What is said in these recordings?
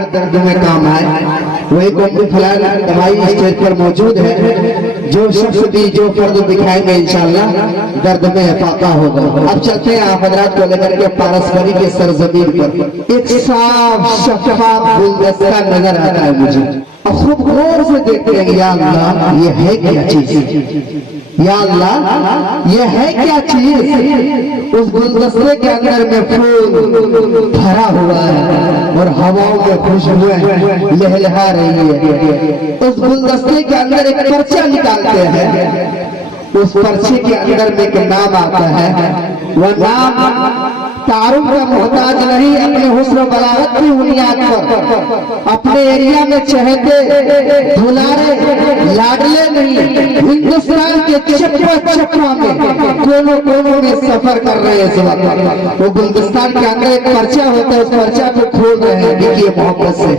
हर दर्द में काम आए। वही कोई फिलहाल दवाई स्टेज पर मौजूद है, जो शख्स भी जो फर्द दिखाएंगे इंशाल्लाह दर्द में फाका होगा। अब चलते हैं आप हजरात को लेकर के पारस्परिक के सरजमीन पर। एक साफ शफाफ गुलदस्ता नजर आता है मुझे, और खूब गौर से देखते हैं, या अल्लाह ये है क्या चीज, या अल्लाह ये है क्या चीज। उस गुलदस्ते के अंदर में फूल भरा हुआ है और हवाओं में खुशबुएं लहलहा रही है। उस गुलदस्ते के अंदर एक पर्चा निकालते हैं, उस पर्चे के अंदर में एक नाम आता है। वह नाम तारुफ का मोहताज नहीं, अपने हुस्न बलागत की बुनियाद पर अपने एरिया में चहेते दुलारे लाडले नहीं, हिंदुस्तान के चप्पा चप्पा में कोनों कोनों में सफर कर रहे हैं इस वक्त। वो गुलदस्तान के अंदर एक पर्चा होता है, उस पर्चा को खोल रहे हैं, देखिए मोहब्बत से।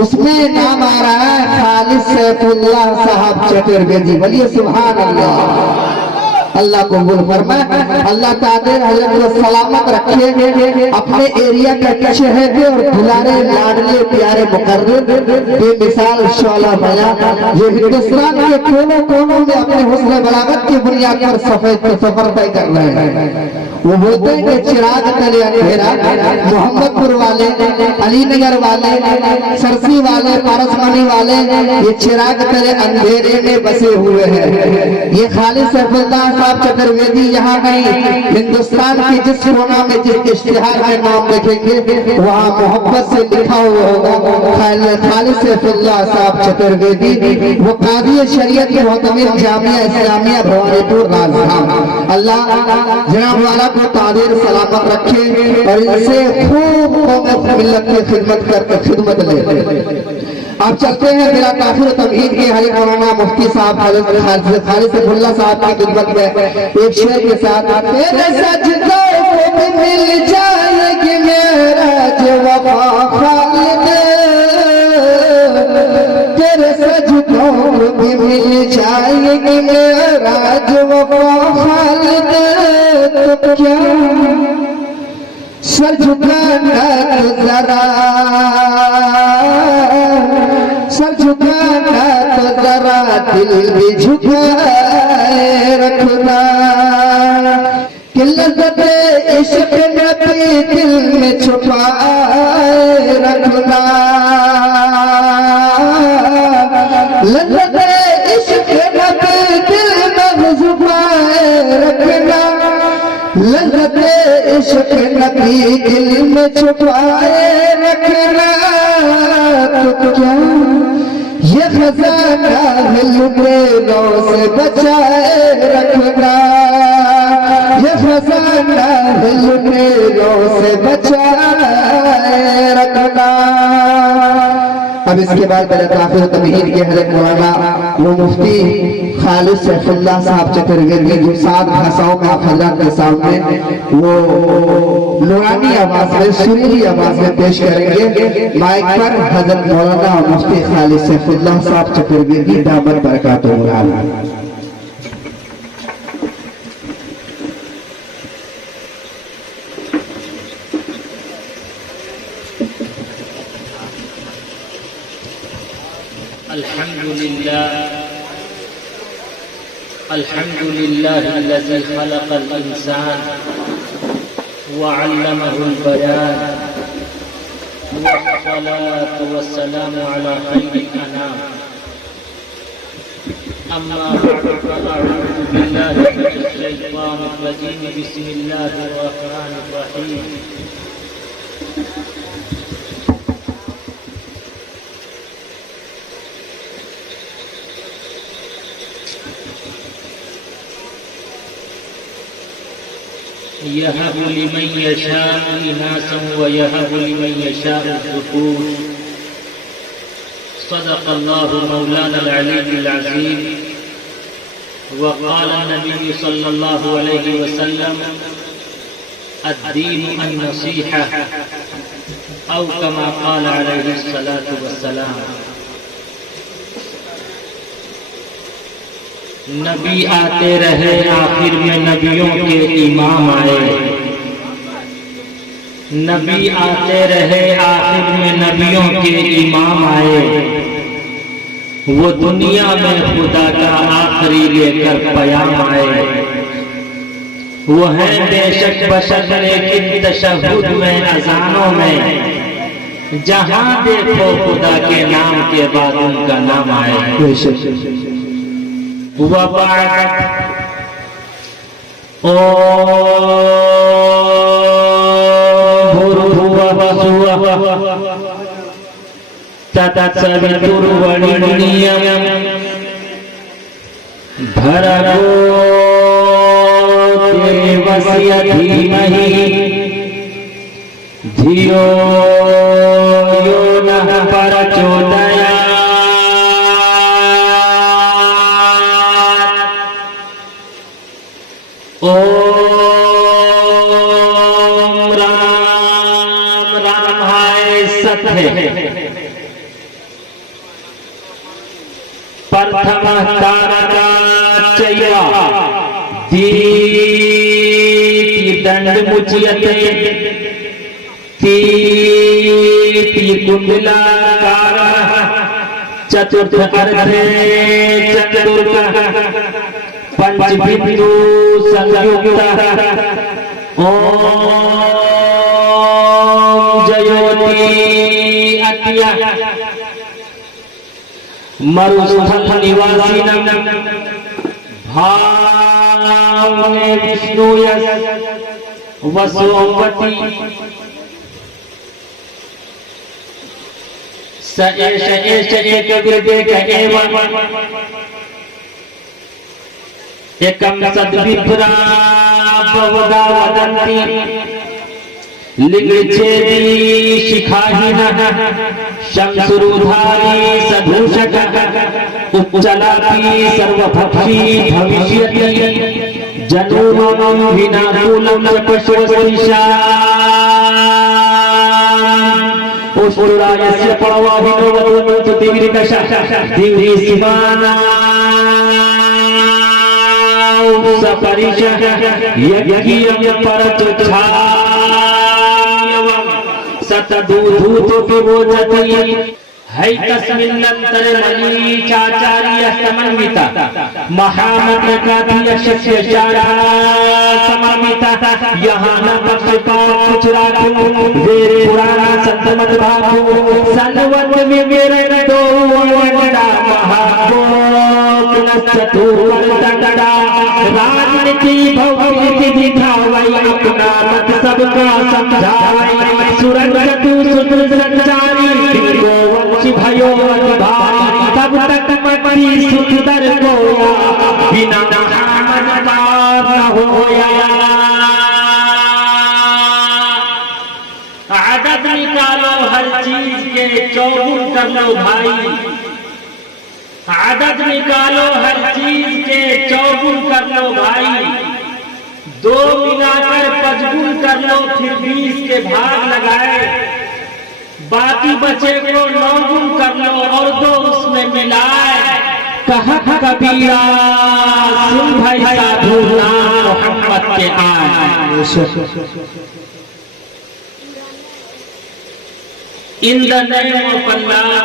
उसमें नाम आ रहा है खालिद सैफुल्लाह साहब चतुर्वेदी। बोलिए सुभान अल्लाह। अल्लाह कबूल फरमाए, अल्लाह ताला हजरत को सलामत रखे, अपने एरिया के चहेते और दुलारे लाडले प्यारे मुकर्रर बेमिसाल शौला बया, जो हिंदुस्तान के कोनों कोनों में अपने हुस्न बलागत की बुनियाद पर सफर तय कर रहे हैं। वो बोलते हैं कि चिराग तले अंधेरा, मोहम्मदपुर वाले, अलीनगर वाले, सरसी वाले, पारसमनी वाले, ये चिराग तले अंधेरे में बसे हुए हैं। ये खालिद सैफुल्लाह साहब चतुर्वेदी यहाँ नहीं, हिंदुस्तान की जिस कोना में जिस इश्तिहार में नाम लिखेंगे वहाँ मोहब्बत से लिखा हुआ होगा खालिद सैफुल्लाह साहब चतुर्वेदी। वो कादी शरीयत के मुहतमिल जामिया इस्लामिया भवानीपुर राजस्थान। अल्लाह जनाब वाला को तादीर सलामत रखे और इनसे खूब मिल्लत की खिदमत करके खिदमत ले। अब चलते हैं मेरा काफिर तमहीद के हरी मौलाना मुफ्ती साहब खालिद सैफुल्लाह साहब की खिदमत में एक शेर के साथ। तेरे सजदों को भी मिल जाएगी मेराज वफा खालिद, तेरे सजदों को भी मिल जाएगी मेराज वफा खालिद। तो क्या सर झुकाना तो जरा, सर झुकाना तो जरा दिल भी झुकाए रखना, कि लज़्ज़त इश्क़ नबी दिल में छुपाए रखना, लज़्ज़त इश्क़ नबी दिल में छुपाए रखना, लज़्ज़त इश्क़ नबी दिल में छुपाए रखना। तो क्या ये खजाना हिलमेलों से बचाए रखना, ये खजाना हिलमेलों से बचाए रखना। अब इसके बाद मेरे काफिर तमहीद के हज़रत मौलाना वो मुफ्ती खालिद सैफुल्लाह साहब चतुर्वेदी जो 7 भाषाओं में आप हजरात के सामने वो नूरानी आवाज में सुरीली आवाज में पेश करेंगे। माइक पर हजरत मौलाना मुफ्ती खालिद सैफुल्लाह साहब चतुर्वेदी दामत बरकातुहू। अल्हम्दुलिल्लाह अल्लज़ी खलक़ल इंसान व अल्लमहुल बयान वस्सलातु वस्सलामु अला खैरिल अनाम। अम्मा बअद फ़अऊज़ु बिल्लाहि मिनश शैतानिर रजीम। बिस्मिल्लाहिर रहमानिर रहीम। यहबु लिमन यशाअ इनासन व यहबु लिमन यशाअ ज़ुकूर। सदक़ल्लाहु मौलाना अल-अलीयुल अज़ीम। व क़ाल नबी सल्लल्लाहु अलैहि वसल्लम अद्दीनु अन-नसीहा औ कमा क़ाल अलैहि सलातु वस्सलाम। नबी आते रहे, आखिर में नबियों के इमाम आए। नबी आते रहे, आखिर में नबियों के इमाम आए। वो दुनिया में खुदा का आखिरी लेकर पयाम आए। वो हैं बेशक बशर लेकिन तशहुद में, अजानों में जहां देखो खुदा के नाम के बाद उनका नाम आए। ओ तत्सवितुर्वरेण्यं भर्गो देवस्य धीमहि धियो यो नः प्रचोदयात्। ओम राम राम हाय सत्य प्रथमः तारकाचैव दीप्तिदण्डमुच्यते तीतिकुण्डलाकारः चतुर्थ अर्धे चतुर्कः पंचबिंदु संयुक्तः ओम जयोति अत्यः मरुस्थल निवासिनम् भावने विष्णुयस् वसोवती स एष एक विवेक एवं एकम सद्विप्रा बहुधा वदन्ति लिंगच्छेदी शिखाहिनः शंसुरुधारी सधूषकः उपचलापि सर्वभक्षी भविष्यति जनूनं विनाकुलं पशुवस्तिशान् उष्णुरायस्य पणवाहिनो वदन्तु दिव्यदशः दिव्य शिवाना सपरिशः यज्ञं परचुच्छायवं सतदूधूत विमोचति हैतस्मिन्नन्तरे मनीचाचार्य समन्विता महामन्त्रकाभ्य शिष्यचारा समन्विता यहाँ न पक्षपात कुछ राखो वेद पुराण संत मत भागो सन्वत विवेरण दो वंडा महागोक चतुर्वर्तकड़ा राजनीति भौतिक दिखावई अपना मत सबका समझावई सुरंग तू सुंदर संचारी भयो भारी तब तक मती सुंदर गोया बिना नमस्कार न होया। आदत निकालो हर चीज के चौगुन कर लो भाई, आदत निकालो हर चीज के चौगुन कर लो भाई। दो मिलाकर पचगुन कर लो फिर 20 के भाग लगाए। बाकी बचे को 9 गुण कर लो और 2 उसमें मिलाए। कहा कबीरा सुन भाई साधु नाम मोहम्मद के आए। In the name of Allah,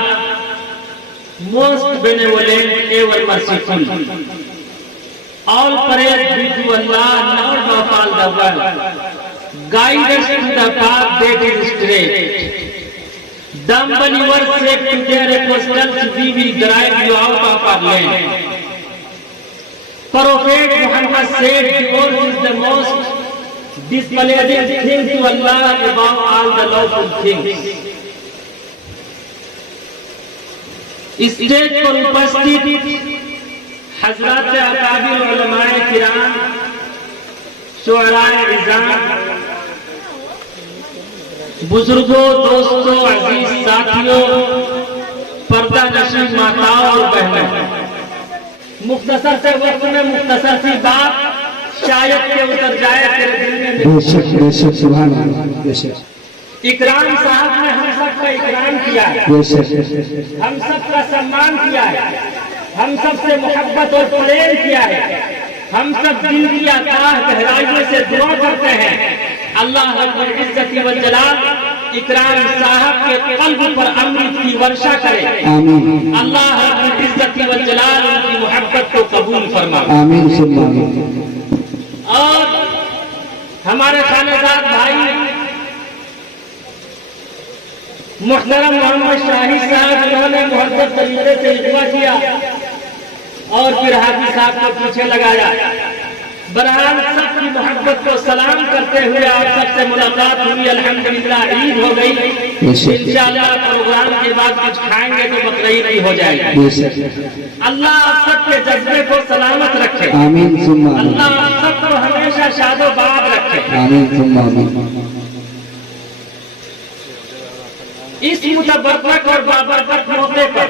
most benevolent, ever merciful. All praise be to Allah, Lord of all the world. Guide us to the path that is straight. The believers said to their apostles, we will drive you out of our land. Prophet Muhammad said, divorce is the most displeasing thing to Allah above all the lawful things. Stage पर उपस्थित हजरत अकाबिर उलमाए किराम, शुअराए इज़ाम, बुजुर्गों, दोस्तों, अजीज साथियों, पर्दा नशीन माताओं और बहनों, मुख्तसर से वक्त में मुख्तसर सी बात शायद के उतर जाए तेरे दिल में। बेशक बेशक सुभान अल्लाह। बेशक इकराम साहब ने हम सबका इकराम किया है, हम सबका सम्मान किया है, हम सबसे मोहब्बत और प्रेम किया है। हम सब दिल की अथाह गहराइयों से दुआ करते हैं अल्लाह रब्बुल इज्जत वल जलाल इकराम साहब के कल्ब पर अमृत की वर्षा करे। आमीन। अल्लाह रब्बुल इज्जत वल जलाल उनकी मोहब्बत को कबूल फरमाए। आमीन सुम्मा आमीन। और हमारे खानेदार भाई मुहतरम मोहम्मद शाही साहब, जिन्होंने मुहद्दब तरीके से इल्तिमा किया और फिर हाजी साहब को पीछे लगाया। बहरहाल सबकी मोहब्बत को सलाम करते हुए आप सबसे मुलाकात हुई, अल्हम्दुलिल्लाह ईद हो गई। इंशाअल्लाह प्रोग्राम के बाद कुछ खाएंगे तो बकरीद भी हो जाएगी। अल्लाह आप सबके जज्बे को सलामत रखे। आमीन सुम्मा आमीन। अल्लाह आप सबको हमेशा शादोबाद रखे। आमीन सुम्मा आमीन। इस मुतबरकत और बाबरकत मौके पर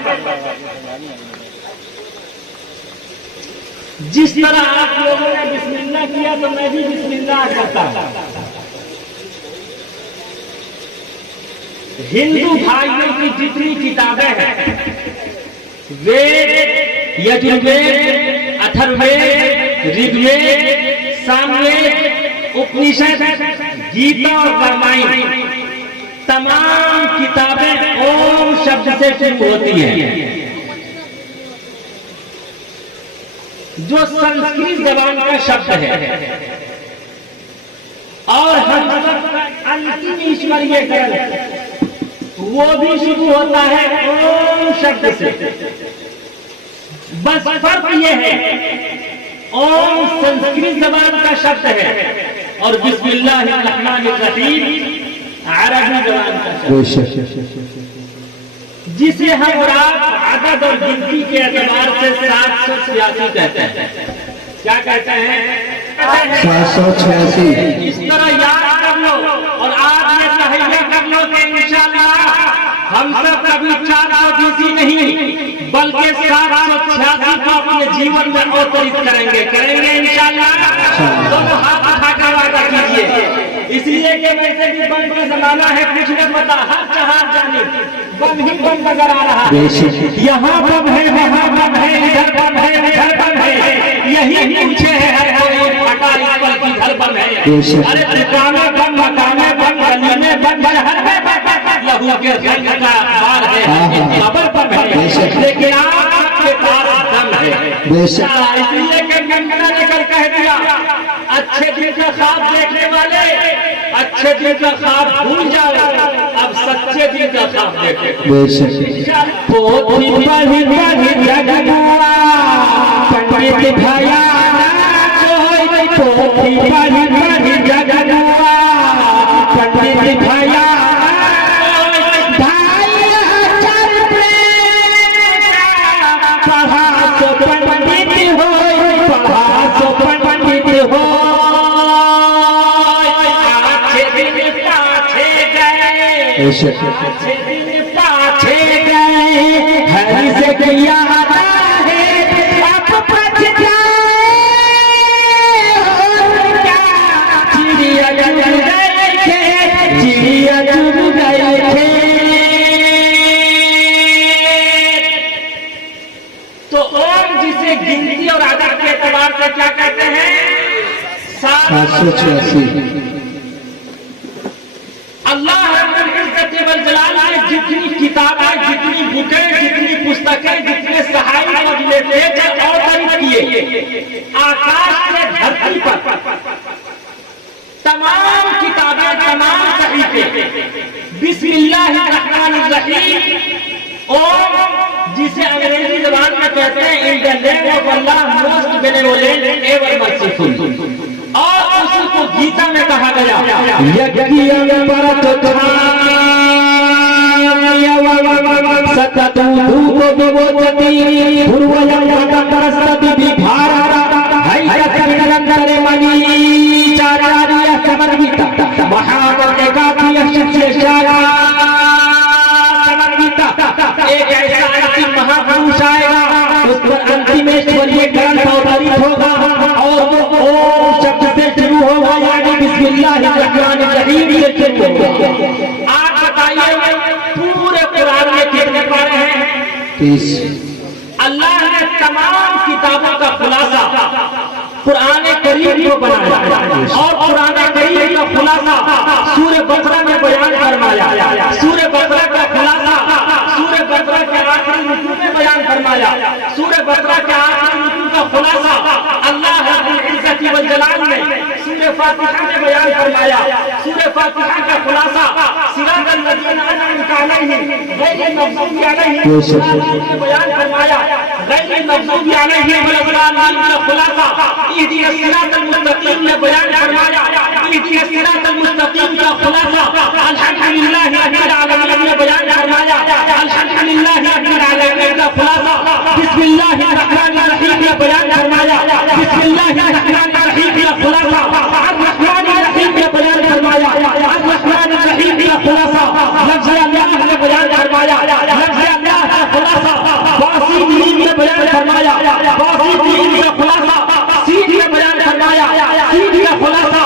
जिस तरह आप लोगों ने बिस्मिल्लाह किया तो मैं भी बिस्मिल्लाह करता हूं। हिंदू भाइयों की जितनी किताबें हैं, वेद, यजुर्वेद, अथर्ववेद, ऋग्वेद, सामवेद, उपनिषद, गीता और रामायण, तमाम किताबें ओम शब्द से शुरू होती हैं, जो संस्कृत जबान का शब्द है। और हम सबका अंतिम ईश्वरीय ग्रंथ वो भी शुरू होता है ओम शब्द से। बस फर्क ये है, ओम संस्कृत जबान का शब्द है और बिस्मिल्लाहिर्रहमानिर्रहीम अरबी जबान का शब्द, जिसे हम रात आदत और गिनती के एतबार से 786 कहते हैं। क्या कहते हैं? 786। इस तरह याद कर लो और आज ये तहैया कर लो कि इंशाअल्लाह हम सब कभी 420 नहीं बल्कि 786 को अपने जीवन में अवतरित करेंगे इंशाअल्लाह। दोनों हाथ उठाकर वादा कीजिए। इसलिए कि वैसे भी बम का जमाना है, कुछ न पता, हर जहां जाने बम ही बम नजर आ रहा है। यहाँ बम है, वहाँ बम है, इधर बम है, उधर बम है, यही पूछे है हर कोई फटा इस पल की घर बम है। अरे दुकानें बम, मकानें बम, गली में बम, शहर में बम, लहू के रंग का बार है, खबर बम है, लेकिन आपके पास दम है। इसलिए कि गंगा ने कल कह दिया, अच्छे दिन का ख्वाब देखने वाले अच्छे दिन का ख्वाब भूल जाओ, अब सच्चे दिन का ख्वाब देखे। पोथी पढ़ी पढ़ी जगनुआ पंडित भया नाचोय, पोथी पढ़ी पढ़ी जगनुआ पंडित भया अच्छे दिन पाछे गए, हरि से किया है अब पछताए, चिड़िया जुड़ गए थे, चिड़िया जुड़ गए थे। तो ओम जिसे गिनती और आदत के एतबार से क्या कहते हैं? 786। अल्लाह रब्बुल इज्जत वल जलाल ने जितनी किताबें, जितनी बुकें, जितनी पुस्तकें, जितने सहायक और लिटरेचर अवतरित किए आकाश से धरती पर, तमाम किताबें, तमाम सहीफे बिस्मिल्लाहिर्रहमानिर्रहीम ओम, जिसे अंग्रेजी जबान में कहते हैं in the name of Allah most benevolent ever merciful, और उसी को गीता में कहा गया एक ऐसा अंतिम महापुरुष आएगा, उस पर अंतिमेश्वरीय ग्रंथ अवतरित होगा और वो ओम शब्द से शुरू होगा, यानी बिस्मिल्लाहिर्रहमानिर्रहीम से शुरू होगा। आप बताइए पूरे कुरान में कितने पारे हैं? 30। अल्लाह ने तमाम किताबों का खुलासा कुरान करीम को बनाया और कुरान करीम का खुलासा सूरह बकरा में बयान फरमाया, सूरह बकरा का खुलासा सूरह बकरा के आखिरी रुकू में बयान फरमाया, सूरह बकरा के आखिरी रुकू का खुलासा अल्लाह रब्बुल इज्जत वल जलाल ने सूरह फातिहा में बयान फरमाया, सूरह फातिहा का खुलासा सिरातल लज़ीना अनअमता अलैहिम गैरिल मग़ज़ूबी अलैहिम में बयान फरमाया, गैरिल मग़ज़ूबी अलैहिम वलद्दालीन का खुलासा इहदिनस सिरातल मुस्तक़ीम में बयान फरमाया, इहदिनस सिरातल मुस्तक़ीम का खुलासा अल्हम्दुलिल्लाहि रब्बिल आलमीन में बयान फरमाया, अल्हम्दुलिल्लाहि रब्बिल आलमीन का खुलासा बिस्मिल्लाहिर रहमानिर रहीम में बयान फरमाया, बिस्मिल्लाहिर रहमानिर रहीम का खुलासा अर्रहमानिर रहीम में बयान फरमाया, अर्रहमानिर रहीम का खुलासा लफ्ज़ अल्लाह में बयान फरमाया, लफ्ज़ अल्लाह का खुलासा बासी दीन में बयान फरमाया, बासी दीन का खुलासा सीध में बयान फरमाया, सीध का खुलासा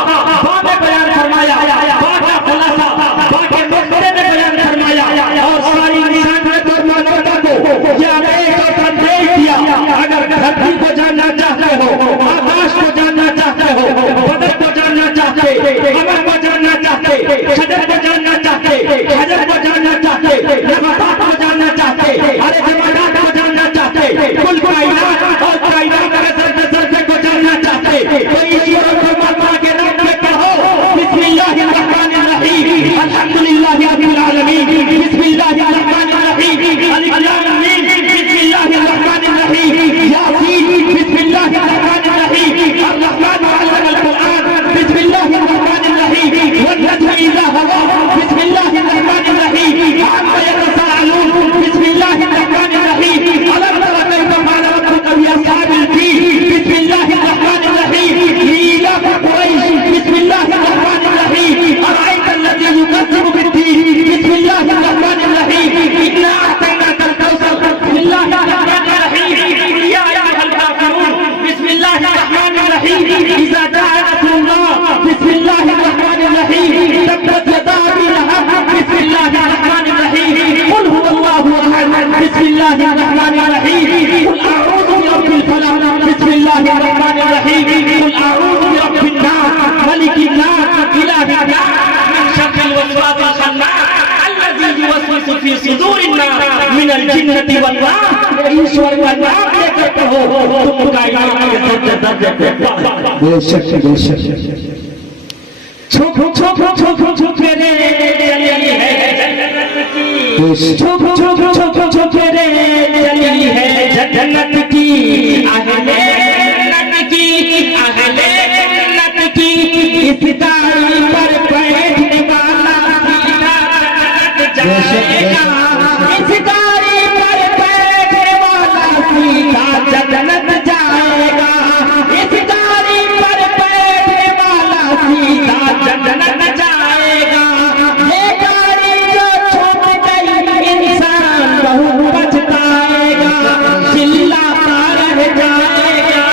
बा में बयान फरमाया, बा का खुलासा बा के मक़सद में बयान फरमाया और सारी इंसानियत और मानवता को यह एक संदेश दिया। अगर धरती को जानना चाहते हो, आकाश को जानना चाहते हो, बदर को जानना चाहते, कमर को जानना चाहते, शजर को जानना चाहते, हजर को जानना चाहते, नबातात को जानना चाहते, अरे जमादात को जानना चाहते, कुल कायनात और कायनात के सर्वे को जानना चाहते तो ईश्वर परमात्मा के नाम में कहो बिस्मिल्लाहिर रहमानिर रहीम अल्हम्दुलिल्लाहि रब्बिल आलमीन, बिस्मिल्लाहिर रहमानिर रहीम अलिफ लाम मीम, बिस्मिल्लाहिर रहमानिर रहीम यासीन, बिस्मिल्लाहिर रहमानिर रहीम अर्रहमान अल्लमल कुरआन, बिस्मिल्लाहिर रहमानिर रहीम वन्नज्मि इज़ा हवा, बिस्मिल्लाहिर रहमानिर रहीम अम्मा यतसाअलून, बिस्मिल्लाहिर रहमानिर रहीम अलम तरा कैफ़ फ़अल रब्बुका बिअस्हाबिल फील, बिस्मिल्लाहिर रहमानिर रहीम ईलाफ कुरैश, बिस्मिल्लाहिर रहमानिर रहीम अरअयतल लज़ी युकज़्ज़िबु बिद्दीन, बिस्मिल्लाहिर रहमानिर रहीम इन्ना अअतैनाकल कौसर, बिस्मिल्लाहिर रहमानिर रहीम या अय्युहल काफ़िरून, बिस्मिल्लाहिर रहमानिर रहीम इज़ा जाअ नस्रुल्लाह, बिस्मिल्लाहिर रहमानिर रहीम तब्बत यदा अबी लहब, बिस्मिल्लाहिर रहमानिर रहीम कुल हुवल्लाहु अहद, बिस्मिल्लाहिर रहमानिर रहीम कुल अऊज़ु बिरब्बिल फलaq, बिस्मिल्लाहिर रहमानिर रहीम कुल अऊज़ु बिरब्बिन नास मलिकिन नास इलाहिन नास मिन शर्रिल वसवासिल खन्नास अल्लज़ी युवस्विसु फी सुदूरिन नास मिनल जिन्नति वन नास। ईश्वर का नाम लेकर कहो तुम कायनात के दर्जे पे बेशक बेशक छुप छुप छुप छुप रे चली है जन्नत की, छुप छुप छुप छुप रे चली है जन्नत की, अहले जन्नत की, अहले जन्नत की इस दाई पर बैठने वाला सीधा जन्नत जाएगा, इस दाई पर बैठने वाला सीधा जन्नत जाएगा, इस दाई पर बैठने वाला सीधा जन्नत जाएगा। ये गाड़ी जो छूट गई इंसान बहुत पछताएगा, चिल्लाता रह जाएगा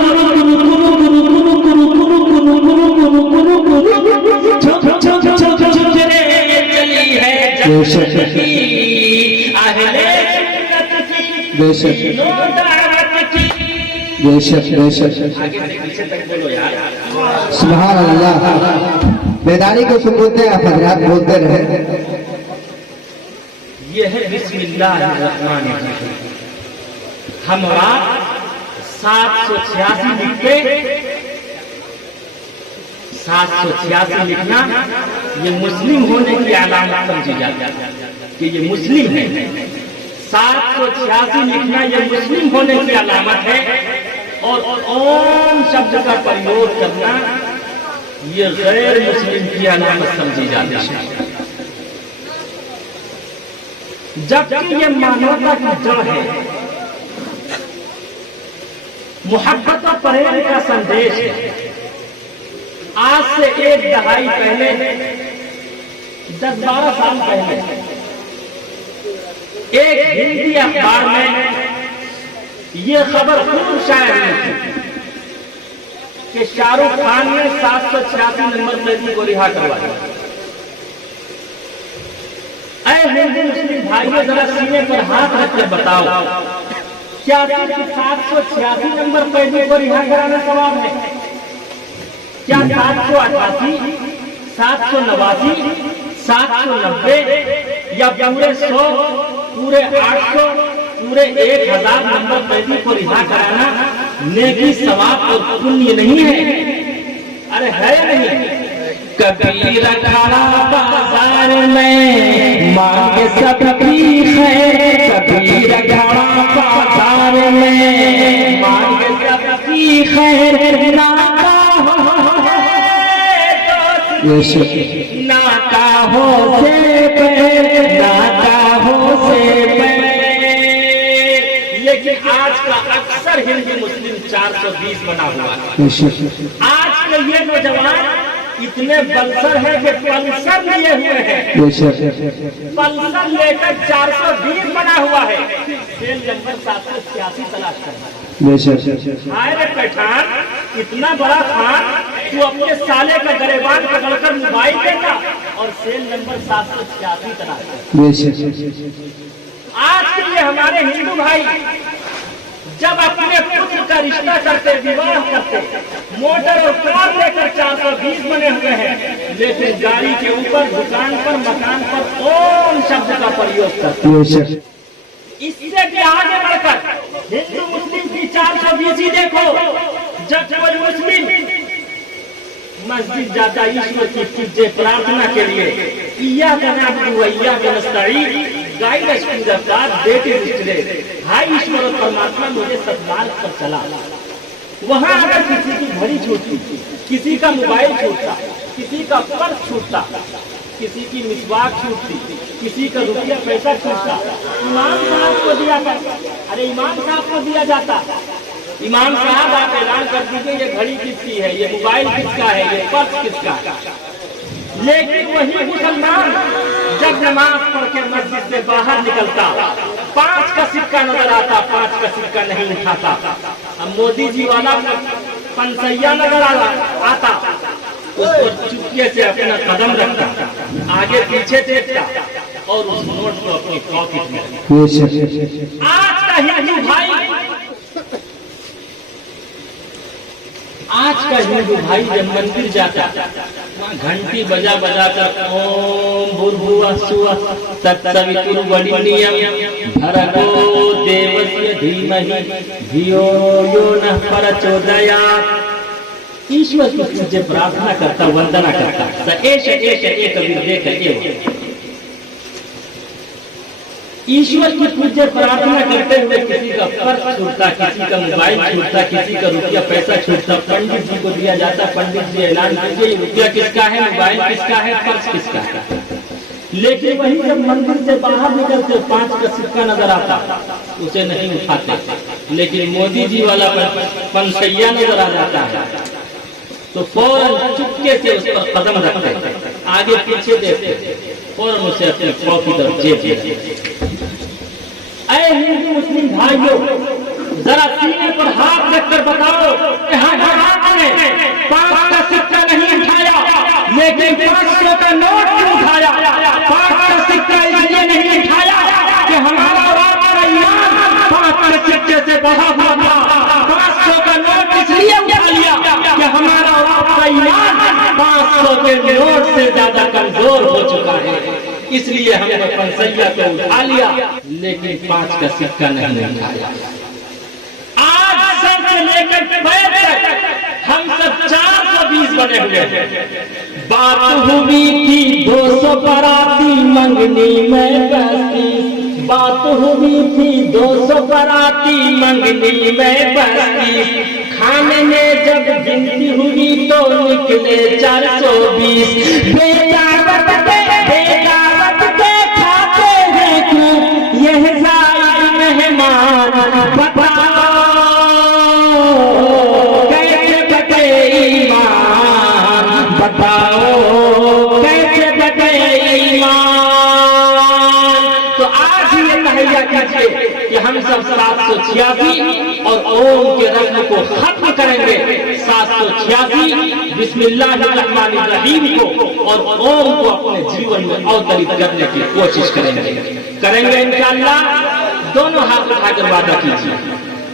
गुरु गुरु गुरु गुरु गुरु गुरु गुरु गुरु गुरु गुरु गुरु गुरु छुप छुप छुप छुप रे चली है जन्नत की, अहले जन्नत की बेशक दावत की। बेशक बेशक आगे से पीछे तक बोलो यार। सुभान अल्लाह। बेदारी को सुनते आप हजरात बोलते रहे। ये है बिस्मिल्लाहिर्रहमानिर्रहीम। हमरा 786 लिखते, 786 लिखना ये मुस्लिम होने की अलामत समझी जाती है कि ये मुस्लिम है। 786 लिखना ये मुस्लिम होने की अलामत है और ओम शब्द का प्रयोग करना ये गैर मुस्लिम की अलामत समझी जाती है। जबकि ये मानवता की जड़ है, मोहब्बत और प्रेम का संदेश है। आज से एक दहाई पहले, 10-12 साल पहले एक हिंदी अखबार में ये खबर खूब शाया हुई थी कि शाहरुख खान ने 786 नंबर कैदी को रिहा करवा दिया। ऐ हिंदू मुस्लिम भाइयों, जरा सीने पर हाथ रख कर बताओ, क्या सिर्फ 786 नंबर कैदी को रिहा कराना सवाब है? क्या 788, 789, 790 या पूरे 100, पूरे 800, पूरे 1000 नंबर कैदी को रिहा कराना नेकी सवाब और पुण्य नहीं है? अरे है या नहीं? कबीर खड़ा बाजार में मांगे सबकी खैर, कबीर खड़ा बाजार में मांगे सबकी खैर, नाता हो नाता हो से नाता हो से। लेकिन आज का अक्सर हिंदू मुस्लिम 420 बना हुआ है। आज के ये नौजवान इतने बलसर है कि पल्सर लिए हुए हैं, पल्सर लेकर 420 बना हुआ है, सेल नंबर 786 तलाश करना। हाय रे पठान, इतना बड़ा खान, तू अपने साले का गरेबान पकड़कर मोबाइल देता और सेल नंबर 786 तलाश करता। आज के लिए हमारे हिंदू भाई जब अपने पुत्र का रिश्ता करते, विवाह करते, मोटर और कार लेकर 420 बने हुए हैं, लेकिन गाड़ी के ऊपर, दुकान पर, मकान पर ओम शब्द का प्रयोग करते। इससे भी आगे बढ़कर हिंदू मुस्लिम की 420 ही देखो। जब कोई मुस्लिम मस्जिद जाता ईश्वर की पूज्य प्रार्थना के लिए, इया का नाबुदु व इया का नस्तईन, guide us to the path that is straight, हाय ईश्वर और परमात्मा मुझे सत्मार्ग पर चला। वहां अगर किसी की घड़ी छूटती, किसी का मोबाइल छूटता, किसी का पर्स छूटता, किसी की मिसवाक छूटती, किसी का रुपया पैसा छूटता, इमाम साहब को दिया जाता। अरे इमाम साहब को दिया जाता, इमाम साहब आप ऐलान कर दीजिए ये घड़ी किसकी है, ये मोबाइल किसका है, ये पर्स किसका है। लेकिन वही मुसलमान जब नमाज पढ़ के मस्जिद से बाहर निकलता, 5 का सिक्का नजर आता, 5 का सिक्का नहीं उठाता। अब मोदी जी वाला पंसैया नजर आता, उस पर चुपके से अपना कदम रखता, आगे पीछे देखता और उस नोट को अपनी पॉकेट में। आज का हिंदू भाई, आज का हिंदू भाई जब मंदिर जाता, घंटी बजा बजा कर ओम भूर्भुवः स्वः तत्सवितुर्वरेण्यं भर्गो देवस्य धीमहि धियो यो नः प्रचोदयात्, ईश्वर की पूज्य प्रार्थना करता, वंदना करता। स एष एष एक विवेक एव। ईश्वर की पूज्य प्रार्थना करते हुए किसी का पर्स छूटता, किसी का मोबाइल छूटता, किसी का रुपया पैसा छूटता, पंडित जी को दिया जाता, पंडित जी ऐलान कीजिए रुपया किसका है, मोबाइल किसका है, पर्स किसका है। लेकिन वही जब मंदिर से बाहर निकलते 5 का सिक्का नजर आता, उसे नहीं उठाते। लेकिन मोदी जी वाला पंसैया नजर आ जाता है तो फौरन चुपके से उस पर कदम रखते, आगे पीछे देखते, फौरन उसे अपने पॉकेट और जेब में। ऐ हिंदू मुस्लिम भाइयों, जरा सीने पर हाथ रखकर बताओ कि आपने 5 का सिक्का नहीं उठाया, लेकिन 500 का नोट क्यों उठाया? 5 का सिक्का इसलिए नहीं उठाया कि हमारा और आपका ईमान 5 के सिक्के से बढ़ा हुआ था। 500 का नोट इसलिए उठा लिया कि हमारा और आपका ईमान 500 के नोट से ज्यादा कमजोर हो चुका है, इसलिए हमने पंसैया को उठा लिया, लेकिन 5 का सिक्का नहीं उठाया। आज सर से लेकर पैर तक हम सब 420 बने हुए हैं। बात हुई थी 200 बराती मंगनी में बस्ती, बात हुई थी 200 बराती मंगनी में बस्ती, खाने में जब गिनती हुई तो निकले 420। बेदावत के खाते हैं क्यों यह जालिम मेहमान, बताओ कैसे बटे ईमान, बताओ कैसे बटे ईमान। तो आज ये तहैया कीजिए कि हम सब 786 और ओम के रंग को खत्म करेंगे। 786 बिस्मिल्लाहिर्रहमानिर्रहीम को और ओम को अपने जीवन में अवतरित करने की कोशिश करेंगे इंशाअल्लाह। दोनों हाथ उठाकर वादा कीजिए।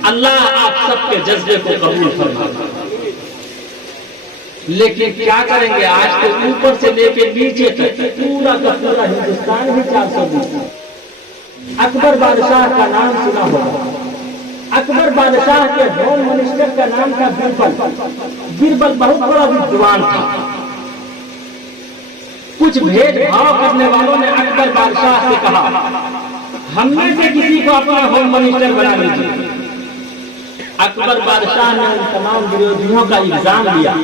अल्लाह आप सबके जज्बे को कबूल फरमाए। लेकिन क्या करेंगे, आज तो ऊपर से लेके नीचे तक पूरा का पूरा हिंदुस्तान ही 420। अकबर बादशाह का नाम सुना होगा। अकबर बादशाह के होम मिनिस्टर का नाम था बीरबल। बीरबल बहुत बड़ा विद्वान था। कुछ भेदभाव करने वालों ने अकबर बादशाह से कहा, हममें से किसी को अपना होम मिनिस्टर बना लीजिए। अकबर बादशाह ने उन तमाम विरोधियों का इल्जाम लिया,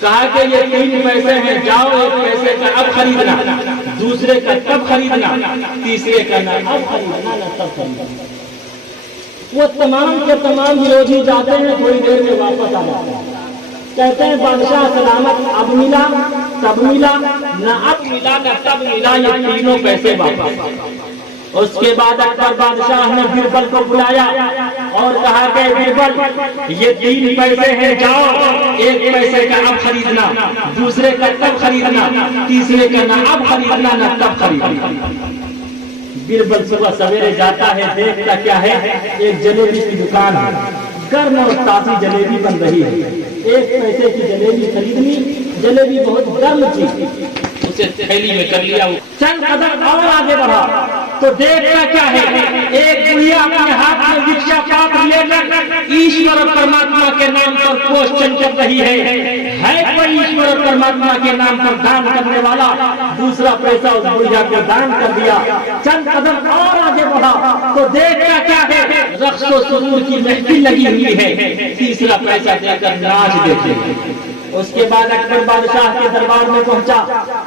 कहा कि ये 3 पैसे हैं, जाओ 1 पैसे का अब खरीदना, दूसरे का तब खरीदना, तीसरे का ना अब खरीदना ना तब खरीदना। वो तमाम के तमाम विरोधी जाते हैं, थोड़ी देर में वापस आ जाते हैं, कहते हैं बादशाह सलामत, अब मिला तब मिला, ना अब मिला ना तब मिला, ये तीनों पैसे वापस। उसके बाद अकबर बादशाह ने बीरबल को बुलाया और कहा कि बीरबल ये 3 पैसे हैं, जाओ 1 पैसे का अब खरीदना, दूसरे का तब खरीदना, तीसरे का ना अब खरीदना ना तब खरीदना। बीरबल सुबह सवेरे जाता है, देखता क्या है, एक जलेबी की दुकान है, गर्म और ताजी जलेबी बन रही है। 1 पैसे की जलेबी खरीदनी, जलेबी बहुत गर्म थी, उसे थैली में कर लिया। चंद कदम और आगे बढ़ा तो देखता क्या है, एक बुढ़िया अपने हाथ में भिक्षा पात्र लेकर ईश्वर और परमात्मा के नाम पर क्वेश्चन कर रही है कोई ईश्वर और परमात्मा के नाम पर दान करने वाला? दूसरा पैसा उस बुढ़िया को दान कर दिया। चंद कदम और आगे बढ़ा तो देखता क्या है, रक्स व सुरूर की महफिल लगी हुई है, तीसरा पैसा देकर नाच देखे। उसके बाद अकबर बादशाह के दरबार में पहुंचा।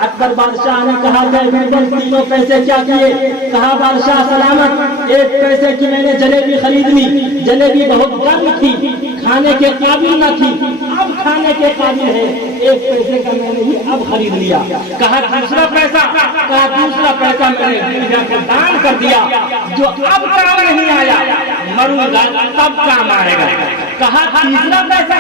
अकबर बादशाह ने कहा, बीरबल 3 पैसे क्या किए? कहा, बादशाह सलामत, 1 पैसे की मैंने जलेबी खरीदनी, जलेबी बहुत गर्म थी, खाने के काबिल न थी, अब खाने के काबिल है, 1 पैसे का मैंने ही अब खरीद लिया। कहा दूसरा पैसा? कहा दूसरा पैसा मैंने बुढ़िया को दान कर दिया, जो अब काम नहीं आया, मरूंगा तब काम आएगा। कहा तीसरा पैसा?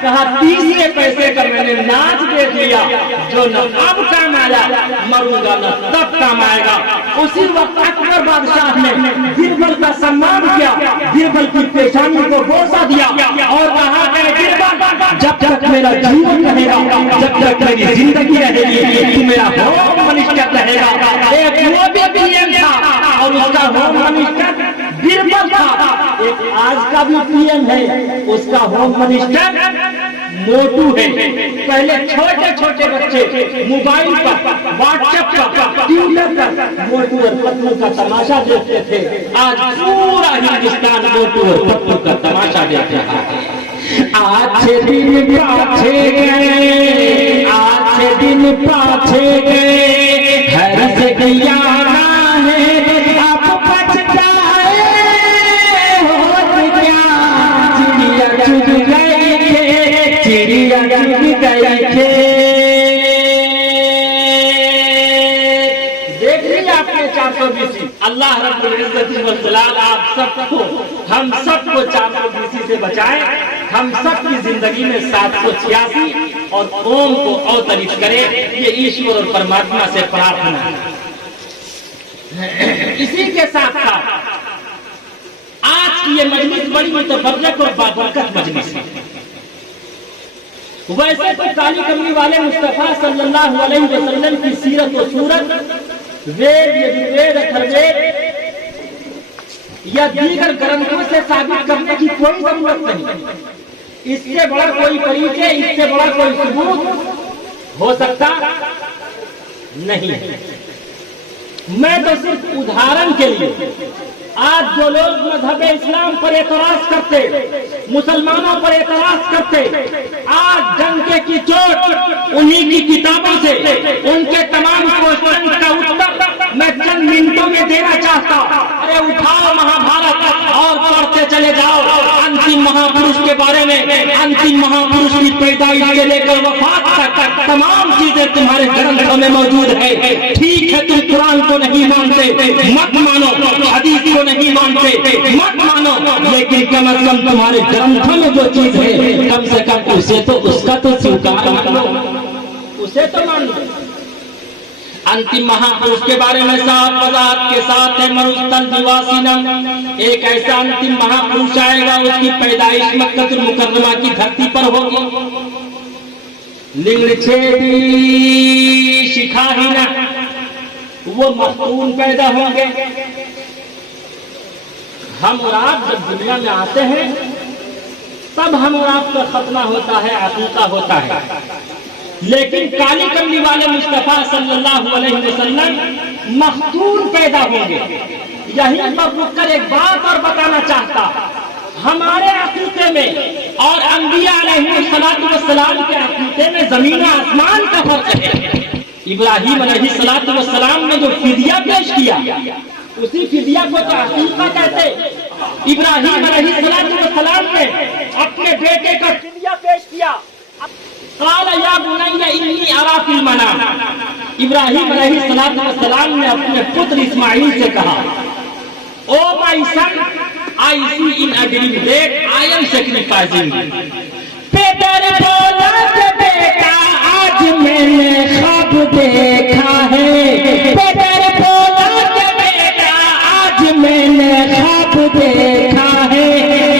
कहा तीसरे पैसे का मैंने नाच देख लिया, जो न अब काम आया, मरूंगा न तब काम आएगा। उसी वक्त अकबर बादशाह ने बीरबल का सम्मान किया, बीरबल की पेशानी को बोसा दिया और कहा कि बीरबल जब तक मेरा जीवन रहेगा, जब तक मेरी जिंदगी रहेगी, तू मेरा होम मिनिस्टर रहेगा। एक वो भी पीएम था और उसका होम मिनिस्टर बीरबल था। एक आज का भी पीएम है, उसका होम मिनिस्टर मोटू है। पहले छोटे छोटे बच्चे मोबाइल पर, व्हाट्सएप पर, ट्विटर पर मोटू और पतलू का तमाशा देखते थे। आज पूरा हिंदुस्तान मोटू और पतलू का तमाशा देख रहा है। आज दिन पाछे गए, आज दिन पाछे गए, घर से गयाना है अब पछताए हो गया। चिड़िया चुग गए थे, चिड़िया चुग गए थे। देख लिया आपने 420। अल्लाह रब्बुल इज्जत वल जलाल आप सबको, हम सबको 420 से बचाए। हम सबकी जिंदगी में 786 और ओम को अवतरित करे, ये ईश्वर और परमात्मा से प्रार्थना है। इसी के साथ साथ आज की ये मजलिस बड़ी मुतबर्रक और बाबरकत मजलिस है। वैसे तो काली कमली वाले मुस्तफा सल्लल्लाहु अलैहि वसल्लम की सीरत और सूरत वेद, यजुर्वेद, अथर्ववेद या दीगर ग्रंथों से साबित करने की कोई जरूरत नहीं। इससे बड़ा कोई परिचय, इससे बड़ा कोई सबूत हो सकता नहीं है। मैं तो सिर्फ उदाहरण के लिए, आज जो लोग मजहब इस्लाम पर एतराज करते, मुसलमानों पर एतराज करते, आज डंके की चोट उन्हीं की किताबों से उनके तमाम क्वेश्चन का उत्तर मैं चंद मिनटों में देना चाहता। अरे उठाओ महाभारत और पढ़ते चले जाओ अंतिम महापुरुष के बारे में। अंतिम महापुरुष की पैदाइश से लेकर वफात तक तमाम चीजें तुम्हारे ग्रंथों में मौजूद है। ठीक है, तुम कुरान को नहीं मानते, मत मानो, हदीस को नहीं मानते, मत मानो, लेकिन कम अज कम तुम्हारे ग्रंथों में जो चीज है, कम से कम उसे तो, उसका तो स्वीकार मान लो, उसे तो मान लो। अंतिम महापुरुष के बारे में साफ वजाहत के साथ है, मरुस्थल निवासिनम, एक ऐसा अंतिम महापुरुष आएगा, उसकी पैदाइश मक्का मुकर्रमा की धरती पर होगी। लिंग छेदी शिखा ही ना, वो मखतून पैदा होंगे। हम और आप जब दुनिया में आते हैं तब हम और आपका खतना होता है, अकीका होता है। लेकिन काली कमली वाले मुस्तफा सल्लल्लाहु अलैहि वसल्लम मखतून पैदा होंगे। यहीं पर रुककर एक बात और बताना चाहता, हमारे अकीके में और अंबिया अलैहिस्सलातु वस्सलाम के अकीके में जमीन आसमान का फर्क है। इब्राहीम अलैहिस्सलाम ने जो फिदिया पेश किया, उसी फिदिया को तो अकीका कहते। इब्राहीम अलैहिस्सलाम ने अपने बेटे का फिदिया पेश किया। क़ाल या बुनय्या इन्नी अरा फिल मनाम। इब्राहीम अलैहिस्सलाम ने अपने पुत्र इस्माइल से कहा, oh my son, I see in a dream that I am sacrificing. पेटर बोला कि बेटा आज मैंने ख्वाब देखा है। पेटर बोला कि बेटा आज मैंने ख्वाब देखा है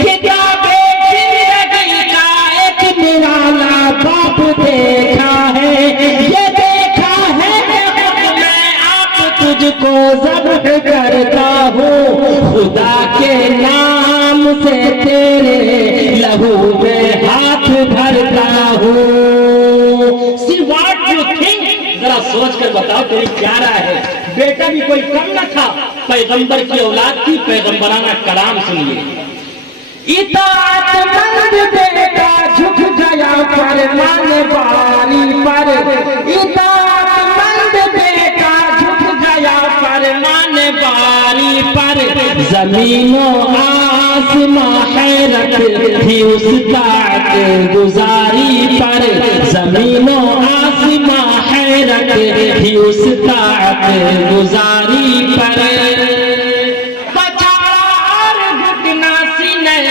कि क्या जिंदगी का एक निराला बाप देखा है। ये देखा है मैं आप तुझको ज़ब्ह करता हूँ, खुदा के नाम से तेरे लहू में हाथ भरता हूँ। सी व्हाट यू थिंक, जरा सोच कर बताओ तेरी क्या राय है। बेटा भी कोई कम न था, पैगंबर की औलाद थी, पैगंबराना कलाम सुनिए। इताअतमंद बेटा झुक गया फरमाने बारी पर। इताअतमंद बेटा झुक गया फरमाने बारी पर। जमीनों आसमां हैरत थी उस ताअत गुजारी पर। जमीनों आसमां हैरत थी उस ताअत गुजारी पर।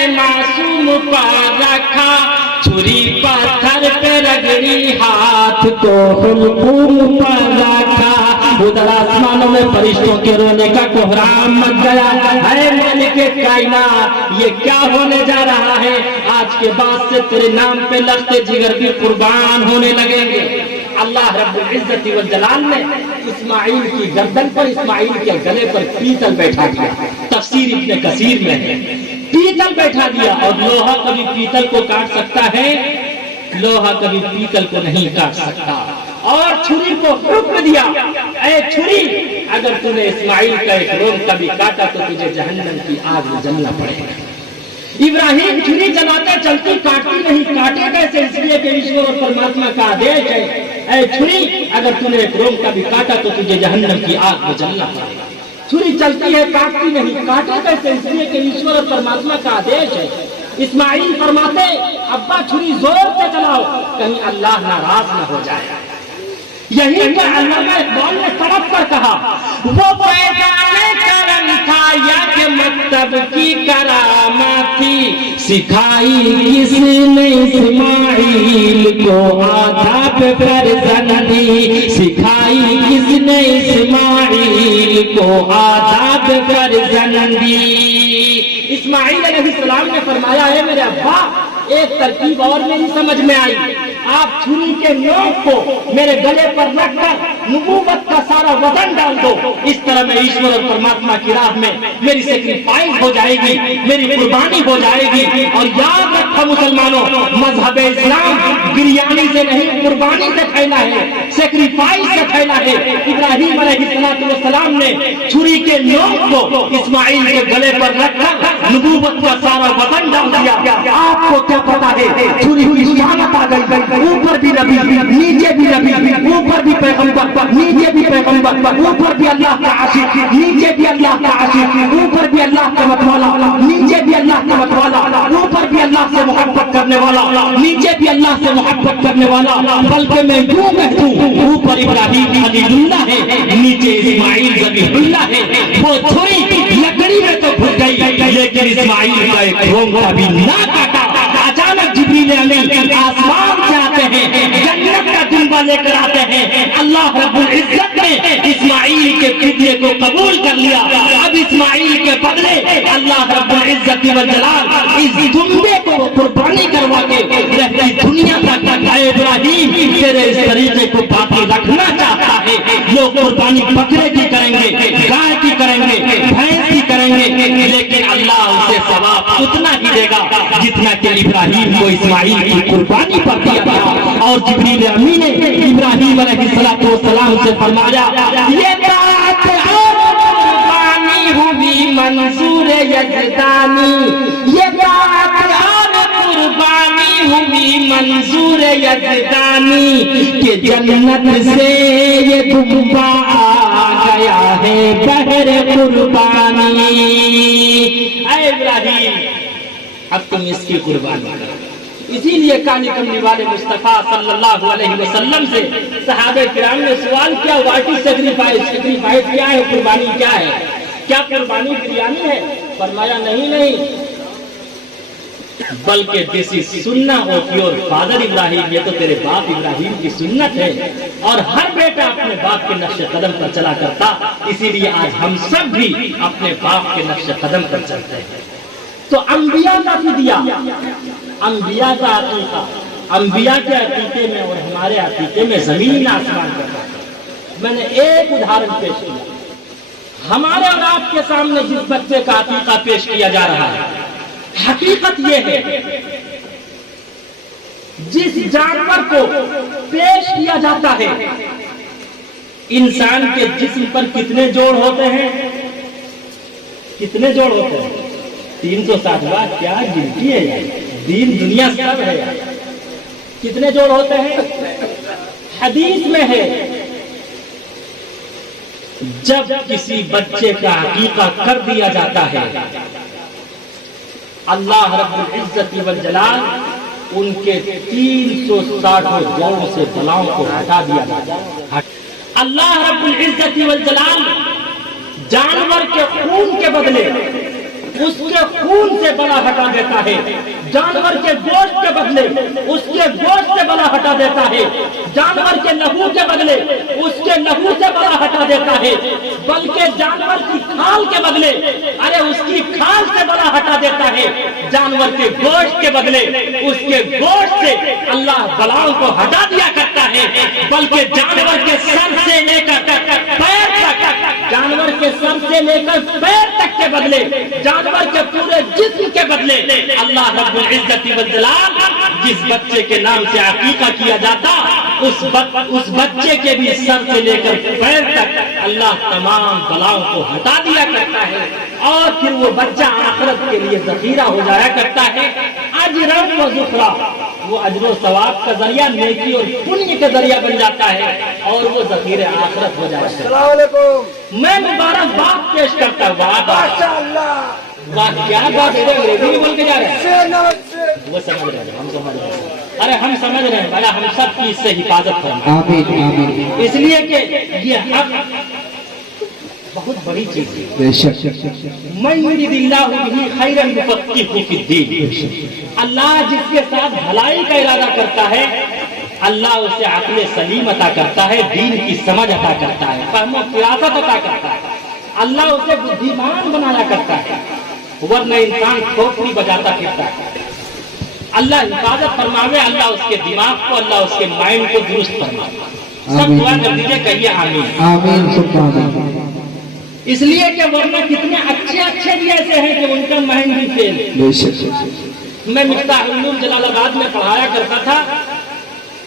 मासूम पर रखा, छुरी पत्थर पे रगड़ी, हाथ को हुलकूम पर रखा। उधर आसमानों में फरिश्तों के रोने का कोहराम मच गया। है मालिक कायनात, ये क्या होने जा रहा है। आज के बाद से तेरे नाम पे लख्ते जिगर भी कुर्बान होने लगेंगे। अल्लाह रब्बुल इज्जत वल जलाल ने इस्माइल की गर्दन पर, इस्माइल के गले पर पीतल बैठा दिया। तफसीर इब्ने कसीर में है, पीतल बैठा दिया। और लोहा कभी पीतल को काट सकता है? लोहा कभी पीतल को नहीं काट सकता। और छुरी को हुक्म दिया, ऐ छुरी, अगर तूने इस्माइल का एक रोम कभी काटा तो तुझे जहन्नम की आग में जलना पड़ेगा। इब्राहिम छुरी जलाते चलती, काटती नहीं। काटे कैसे? इसलिए कि ईश्वर और परमात्मा का आदेश है, ऐ छुरी, अगर तूने एक रोम कभी काटा तो तुझे जहन्नम की आग में जलना पड़ेगा। छुरी चलती है, काटती नहीं। काटे कैसे? इसलिए कि ईश्वर और परमात्मा का आदेश है। इस्माइल फरमाते, अब्बा छुरी जोर से चलाओ, कहीं अल्लाह नाराज न हो जाए। यही पर अल्लामा इकबाल ने तड़प कर कहा, वो पैगामे करम था या के मतलब की करामा थी। सिखाई किसने इस्माइल को आदाब फरजंदी। सिखाई किसने इस्माइल को आदाब फरजंदी। इस्माइल अलैहिस्सलाम ने फरमाया, है मेरे अब्बा, एक तरकीब और नहीं समझ में आई। आप छुरी के नोक को मेरे गले पर रखकर नबूवत का सारा वजन डाल दो। इस तरह मैं ईश्वर और परमात्मा की राह में मेरी सेक्रीफाइस हो जाएगी, मेरी कुर्बानी हो जाएगी। और याद रखो मुसलमानों, मजहब इस्लाम बिरयानी से नहीं, कुर्बानी से फैला है, सेक्रीफाइस से फैला है। इब्राहीम अलैहिस्सलाम ने छुरी के नोक को इस्माइल के गले पर रखकर नबूवत का सारा वजन डाल दिया। आपको क्या पता है, छुरी हुई शानत आ गई। ऊपर भी नबी, नीचे भी नबी, ऊपर भी पैगंबर, नीचे भी पैगंबर, ऊपर भी अल्लाह का आशिक, नीचे भी अल्लाह का आशिक, ऊपर भी अल्लाह का मतवाला, नीचे भी अल्लाह का मतवाला, ऊपर भी अल्लाह से मोहब्बत करने वाला, नीचे भी अल्लाह से मोहब्बत करने वाला। बल्कि मैं यूं कहूं, ऊपर इब्राहीम खलीलुल्लाह है, नीचे इस्माइल ज़बीहुल्लाह है। वो छुरी लकड़ी में तो घुस गई, लेकिन इस्माइल का एक रोम कभी ना काटा। अचानक जिब्रील अमीन आसमान से आते हैं, जन्नत का दुम्बा लेकर आते हैं। अल्लाह रब्बुल इज्जत ने इस्माइल के फिदिये को कबूल कर लिया। अब इस्माइल के बदले अल्लाह रब्बुल इज्जत व जलाल इस दुम्बे को कुर्बानी करवा के रहती दुनिया तक इब्राहिम तेरे इस तरीके को बाकी रखना चाहता है। लोग कुर्बानी बकरे की करेंगे, गाय की करेंगे, भैंस की करेंगे, लेकिन अल्लाह उसे सवाब उतना ही देगा जितना कि इब्राहिम को इस्माइल की कुर्बानी पर दिया था। और जिब्रील अमीन ने इब्राहिम अलैहिस्सलाम से फरमाया, ये बात कुर्बानी हुई मंसूर यज़दानी, ये बात कुर्बानी हुई मंसूर यज़दानी के जन्नत से ये दुम्बा आ गया है बहर कुर्बानी। ऐ इब्राहिम अब तुम इसकी कुर्बानी करो। इसीलिए कानी कमली वाले मुस्तफा सल्लल्लाहु अलैहि वसल्लम से सहाबे किराम ने सवाल किया, व्हाट इज सैक्रिफाइस? सैक्रिफाइस क्या है, कुर्बानी क्या है? क्या कुर्बानी बिरयानी है? फरमाया नहीं, बल्कि दिस इज सुन्ना ऑफ योर फादर इब्राहिम, ये तो तेरे बाप इब्राहिम की सुन्नत है। और हर बेटा अपने बाप के नक्शे कदम पर चला करता, इसीलिए आज हम सब भी अपने बाप के नक्शे कदम पर चलते हैं। तो अंबिया का फिदिया, अंबिया का अकीका, अंबिया के अकीके में और हमारे अकीके में जमीन आसमान का फर्क है। मैंने एक उदाहरण पेश किया। हमारे और आपके सामने जिस बच्चे का अकीका पेश किया जा रहा है, हकीकत ये है जिस जानवर को पेश किया जाता है, इंसान के जिस्म पर कितने जोड़ होते हैं? कितने जोड़ होते हैं? 360 क्या गिनती है यार, दीन दुनिया सब है यार। कितने जोड़ होते हैं? हदीस में है जब किसी बच्चे का अकीका कर दिया जाता है, अल्लाह रब्बुल इज्जत वल जलाल उनके 360 जोड़ों से बलाओं को हटा दिया जाता है। अल्लाह रब्बुल इज्जत वल जलाल जानवर के खून के बदले उसके खून से बला हटा देता है, जानवर के गोश्त के बदले उसके गोश्त से बला हटा देता है, जानवर के लहू के बदले उसके लहू से बला हटा देता है, बल्कि जानवर की खाल के बदले अरे उसकी खाल से बला हटा देता है, जानवर के गोश्त के बदले उसके गोश्त से अल्लाह बलाओं को हटा दिया करता है। बल्कि जानवर के सर से लेकर पैर तक, जानवर के सर से लेकर पैर तक के बदले, जानवर के पूरे जिस्म के बदले अल्लाह रब्बुल इज्जत वल जलाल जिस बच्चे के नाम से अकीका किया जाता, उस बच्चे के भी सर से लेकर पैर तक अल्लाह तमाम बलाओं को हटा दिया करता है। और फिर वो बच्चा आखिरत के लिए जखीरा हो जाया करता है। अजरम व ज़ुखरा, वो अजर सवाब का जरिया, नेकी और पुण्य का जरिया बन जाता है और वो जखीरे आखिरत हो जाता है। अस्सलाम वालेकुम। मैं मुबारकबाद पेश करता हूँ। माशाअल्लाह, वाह क्या बात है, अंग्रेजी बोल के जा रहे हैं। से वो समझ रहे हैं, हम समझ रहे हैं। अरे हम समझ रहे हैं भला, हम सब की इससे हिफाजत करें। आमीन आमीन। इसलिए कि ये हक बहुत बड़ी चीज है। बेशक मैं युरिदिल्लाहु बिही खैरन युफ़क़्क़िहु फ़िद्दीन, अल्लाह जिसके साथ भलाई का इरादा करता है, अल्लाह उसे अक़्ल सलीम अता करता है, दीन की समझ अता करता है, फ़हम फ़िरासत अता करता है, अल्लाह उसे बुद्धिमान बनाया करता है, वरना इंसान खोपड़ी बजाता फिरता है। अल्लाह हिफाजत फरमावे, अल्लाह उसके दिमाग को, अल्लाह उसके माइंड को दुरुस्त फरमावे। सब दुआ कर दीजिए, कहिए आमीन आमीन सुब्हान अल्लाह। इसलिए कि वरना कितने अच्छे अच्छे भी ऐसे हैं कि उनका माइंड भी फेल है। बेशक मैं मिफ्ताहुल उलूम जलालाबाद में पढ़ाया करता था,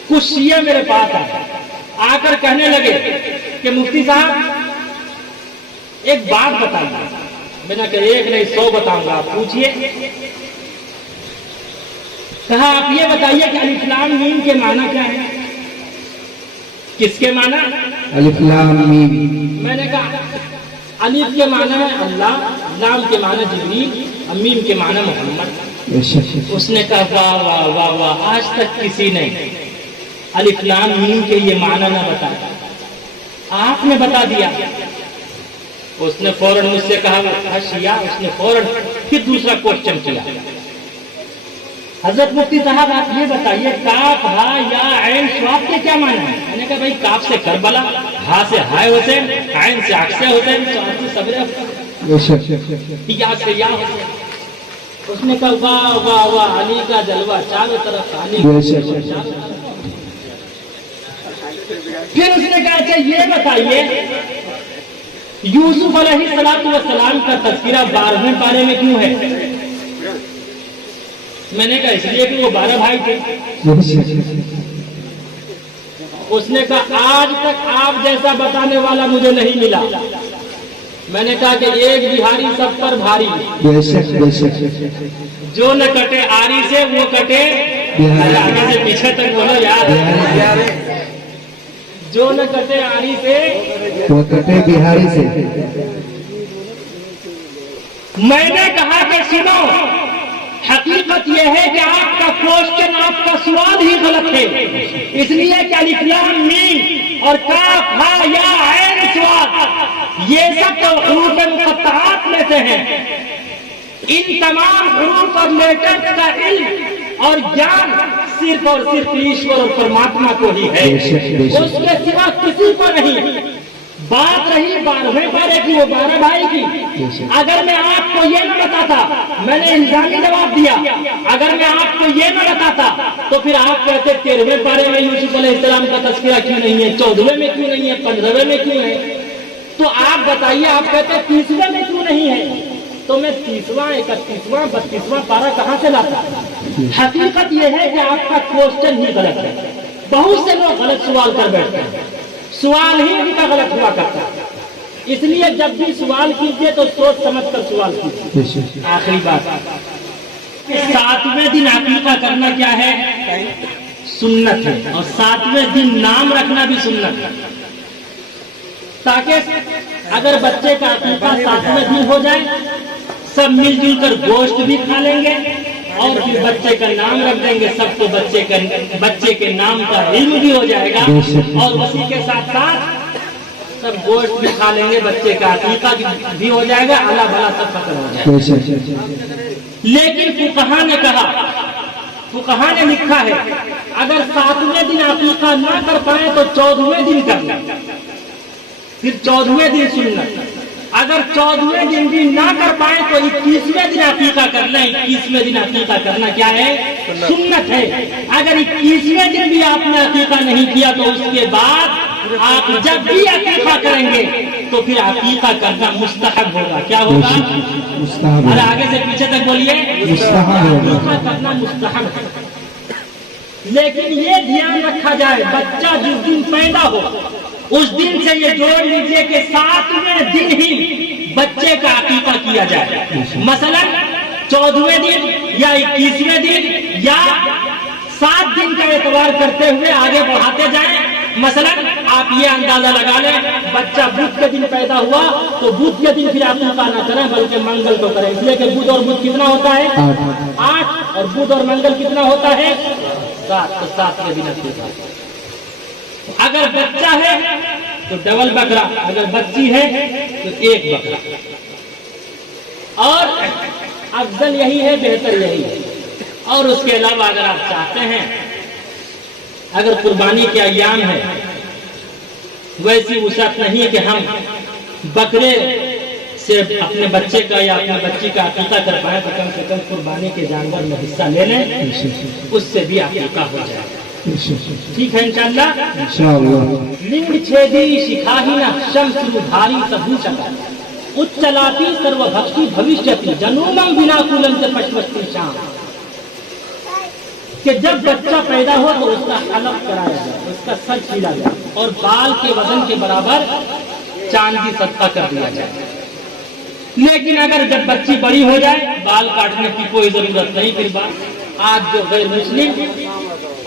कुछ शिया मेरे पास आए, आकर कहने लगे कि मुफ्ती साहब एक बात बताइए। मैंने कहा एक नहीं 100 बताऊंगा, आप पूछिए। कहा आप ये बताइए कि अलिफ लाम मीम के माना क्या है? किसके माना? अलिफ लाम मीम। मैंने कहा अलिफ के माना है अल्लाह, लाम के माना जिब्रील, मीम के माना मोहम्मद। बेशक उसने कहा वाह वाह वाह वाह, आज तक किसी ने अलिफ लाम मीम के ये माना ना बताया, आपने बता दिया। उसने फौरन मुझसे कहा शिया, उसने फौरन फिर दूसरा क्वेश्चन किया, हजरत मुफ्ती साहब आप ये बताइए काफ हा या ऐन स्वाद के क्या माना है? मैंने कहा भाई काफ से करबला, हा से हाय हुसैन, ऐन से अक्से हुसैन, स्वाद से सबरे या से या हो गया। उसने कहा वाह वाह वाह, अली का जलवा चारों तरफ, अली का जलवा चारों तरफ। फिर उसने कहा अच्छा ये बताइए, यूसुफ अलैहिस्सलाम का तज़किरा 12वें पारे में क्यों है? मैंने कहा इसलिए कि वो 12 भाई थे। उसने कहा आज तक आप जैसा बताने वाला मुझे नहीं मिला। मैंने कहा कि एक बिहारी सब पर भारी, जो न कटे आरी से वो कटे, आगे से पीछे तक बोलो यार, जो न कटे आरी से वो कटे बिहारी से। मैंने कहा कि सुनो, हकीकत यह है कि आपका क्वेश्चन, आपका सवाल ही गलत है। इसलिए कि अलिफ लाम मीम और काफ हा या ऐन स्वाद ये सब तो हुरूफ मुक़त्तआत में से हैं। इन तमाम हुरूफ और लेटर्स का इल्म और ज्ञान सिर्फ और सिर्फ ईश्वर और परमात्मा को ही है, उसके सिवा किसी को नहीं। बात रही 12वें पारे की, वो 12 भाई की। अगर मैं आपको ये न बताता, मैंने इल्जामी जवाब दिया, अगर मैं आपको ये न बताता तो फिर आप कहते 13वें पारे में यूसुफ अलैहिस्सलाम का तज़किरा क्यों नहीं है, 14वें में क्यों नहीं है, 15वें में क्यों है? तो आप बताइए, आप कहते 30वें में क्यों नहीं है? तो मैं 30वां, 31वां, 32वां पारा कहाँ से लाता? हकीकत यह है कि आपका क्वेश्चन ही गलत है। बहुत से लोग गलत सवाल कर बैठते हैं, सवाल ही उनका गलत हुआ करता है। इसलिए जब भी सवाल कीजिए तो सोच समझ कर सवाल कीजिए। आखिरी बात, 7वें दिन अकीका करना क्या है? सुन्नत है। और 7वें दिन नाम रखना भी सुन्नत है, ताकि अगर बच्चे का अकीका 7वें दिन हो जाए, सब मिलजुल कर गोश्त भी खा लेंगे और फिर बच्चे का नाम रख देंगे, सबको बच्चे के नाम का इल्म भी हो जाएगा और उसी के साथ साथ सब गोश्त भी खा लेंगे, बच्चे का अकीका भी हो जाएगा, अल्लाह भला सब खत्म हो जाएगा। लेकिन फुकहा ने कहा, फुकहा ने लिखा है, अगर 7वें दिन अकीका ना कर पाए तो 14वें दिन करना, फिर 14वें दिन सुन्नत। अगर 14वें दिन भी ना कर पाए तो 21वें दिन अकीका करना। 21वें दिन अकीका करना क्या है? सुन्नत है। अगर 21वें दिन भी आपने अकीका नहीं किया तो उसके बाद आप जब भी अकीका करेंगे तो फिर अकीका करना मुस्तहब होगा। क्या होगा? मुस्तहब। अरे आगे से पीछे तक बोलिए, अकीका करना मुस्तहब है। लेकिन ये ध्यान रखा जाए, बच्चा जिस दिन पैदा हो उस दिन से ये जोड़ लीजिए कि 7वें दिन ही बच्चे का अकीका किया जाए। मसलन 14वें दिन या 21वें दिन या 7 दिन का एतबार करते हुए आगे बढ़ाते जाएं। मसलन आप ये अंदाजा लगा लें, बच्चा बुध के दिन पैदा हुआ तो बुध के दिन फिर अकीका न करें बल्कि मंगल को करें, इसलिए कि बुध और बुध कितना होता है? 8 और बुध और मंगल कितना होता है? 7। तो 7वें दिन अकीका। अगर बच्चा है तो डबल बकरा, अगर बच्ची है तो 1 बकरा। और अफजल यही है, बेहतर यही है। और उसके अलावा अगर आप चाहते हैं, अगर कुर्बानी के अय्याम है, वैसी वुसअत नहीं है कि हम बकरे से अपने बच्चे का या अपनी बच्ची का अकीका कर पाए, तो कम से कम कुर्बानी के जानवर में हिस्सा ले लें, उससे भी अकीका हो जाए। ठीक है इंशाअल्लाह। लिंग छेदी शिखाहीना शम्सु भारी सभूषका उच्चलाती सर्वभक्षी भविष्यति जनूमम बिना कुलम से पशवस्ती शाम। कि जब बच्चा पैदा हो तो उसका हलक कराया जाए, उसका सर छीला जाए और बाल के वजन के बराबर चांदी सदका कर दिया जाए। लेकिन अगर जब बच्ची बड़ी हो जाए, बाल काटने की कोई जरूरत नहीं। फिर बात आज जो गैर मुस्लिम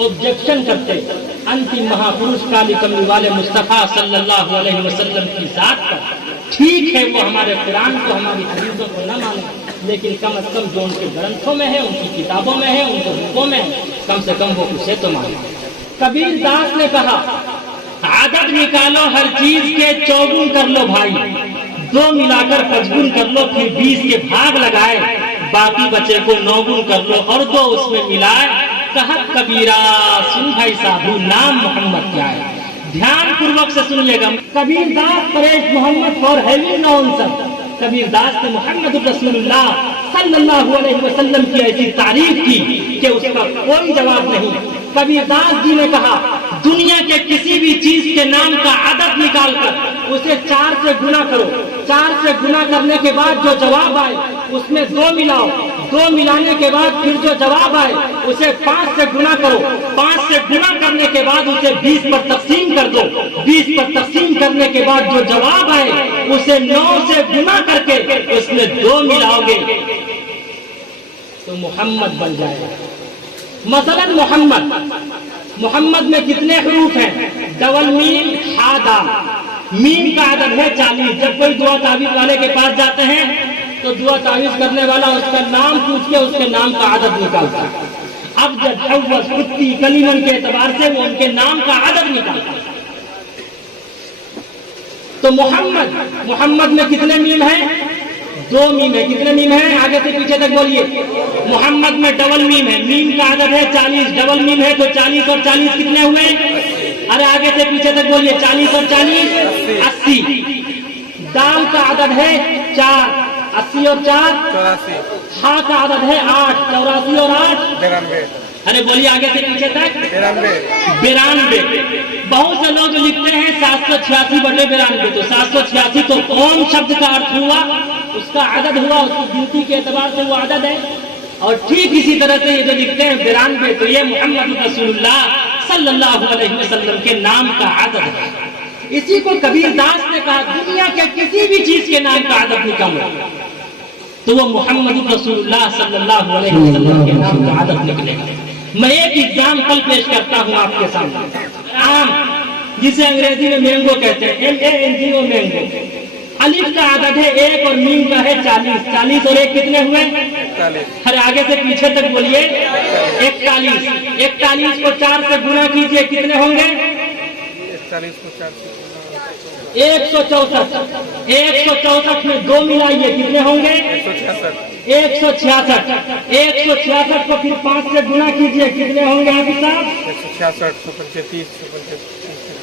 ऑब्जेक्शन करते अंतिम महापुरुष काली कमली वाले मुस्तफा सल्लल्लाहु अलैहि वसल्लम की जात पर, ठीक है वो हमारे कुरान को, हमारी हदीसों को न माने, लेकिन कम से कम जो उनके ग्रंथों में है, उनकी किताबों में है, उनके हुक्मों में है, कम से कम वो उसे तो माने। कबीर दास ने कहा, आदत निकालो हर चीज के 54 कर लो भाई, 2 मिलाकर 55 कर लो, फिर 20 के भाग लगाए, बाकी बचे को 9 गुण कर लो और 2 उसमें मिलाए। कहा कबीरा सुन भाई साधु, नाम मोहम्मद क्या है? ध्यान पूर्वक से सुनिएगा। Kabir Das praise Mohammed for having none सब कबीरदास ने मोहम्मद रसूलुल्लाह सल्लल्लाहु अलैहि वसल्लम की ऐसी तारीफ की कि उसका कोई जवाब नहीं। कबीरदास जी ने कहा, दुनिया के किसी भी चीज के नाम का आदद निकालकर उसे 4 से गुना करो, 4 से गुना करने के बाद जो जवाब आए उसमें 2 मिलाओ, 2 मिलाने के बाद फिर जो जवाब आए उसे 5 से गुना करो, 5 से गुना करने के बाद उसे 20 पर तकसीम कर दो, 20 पर तकसीम करने के बाद जो जवाब आए उसे 9 से गुना करके उसमें 2 मिलाओगे तो मोहम्मद बन जाएगा। मसलन मोहम्मद में कितने हरूफ हैं? डबल मीम हादा। मीम का आदद है 40। जब कोई दुआ तावीज वाले के पास जाते हैं तो दुआ तावीज करने वाला उसका नाम पूछ के उसके नाम का आदद निकालता है। अब जब कुत्ती कलीमन के एतबार से वो उनके नाम का आदद निकालता है। तो मोहम्मद में कितने मीम है? 2 मीम है। कितने मीम है? आगे से पीछे तक बोलिए। मोहम्मद में डबल मीम है, मीम का आदद है 40, डबल मीम है तो 40 और 40 कितने हुए? अरे आगे से पीछे तक बोलिए। 40 और 40 80। दाल का आदद है 4, 80 और 4 84, हा का आदद है 8, 84 और 8 93, अरे बोलिए आगे से पीछे तक। 92। बहुत से लोग लिखते हैं 786/92, तो 786 तो कौन शब्द का अर्थ हुआ, उसका आदद हुआ, उसकी गिनती के एतबार से वो आदद है। और ठीक इसी तरह से ये जो लिखते हैं 92, तो ये मोहम्मद रसूलुल्लाह सल्लल्लाहु अलैहि वसल्लम के नाम का आदद है। इसी को कबीरदास ने कहा, दुनिया के किसी भी चीज के नाम का आदद निकालो तो वो मोहम्मद रसूलुल्लाह सल्लल्लाहु अलैहि वसल्लम के नाम का आदद निकलेगा। मैं एक एग्जाम्पल पेश करता हूँ आपके सामने। आम, जिसे अंग्रेजी में मैंगो कहते हैं, MANGO मैंगो। अलिफ का आदद है 1 और मीम का है 40। 40 और 1 कितने हुए? 41, अरे आगे से पीछे तक बोलिए। 41। 41 को 4 से गुना कीजिए, कितने होंगे? 41 को 4 से 164। 164 में 2 मिलाइए, कितने होंगे? 166। 166 को फिर 5 से गुना कीजिए, कितने होंगे हाफिज साहब? 166, 135,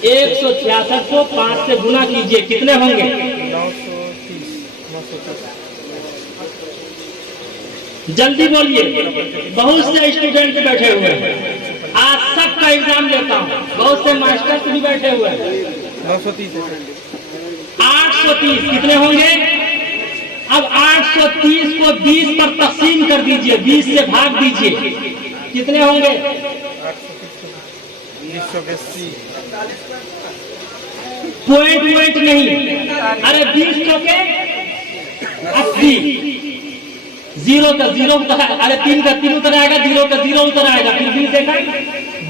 166 को 5 से गुना कीजिए, कितने होंगे? 930, 930। जल्दी बोलिए, बहुत से स्टूडेंट बैठे हुए हैं, आज सबका एग्जाम लेता हूँ, बहुत से मास्टर्स भी बैठे हुए हैं। 930, 830 कितने होंगे? अब 830 को 20 पर तकसीम कर दीजिए, 20 से भाग दीजिए, कितने होंगे? 830, पॉइंट नहीं, अरे 20 चौके 80, 0 का 0 उतर, अरे 3 का 3 उतर आएगा, 0 का 0 उतर आएगा, फिर 20 एक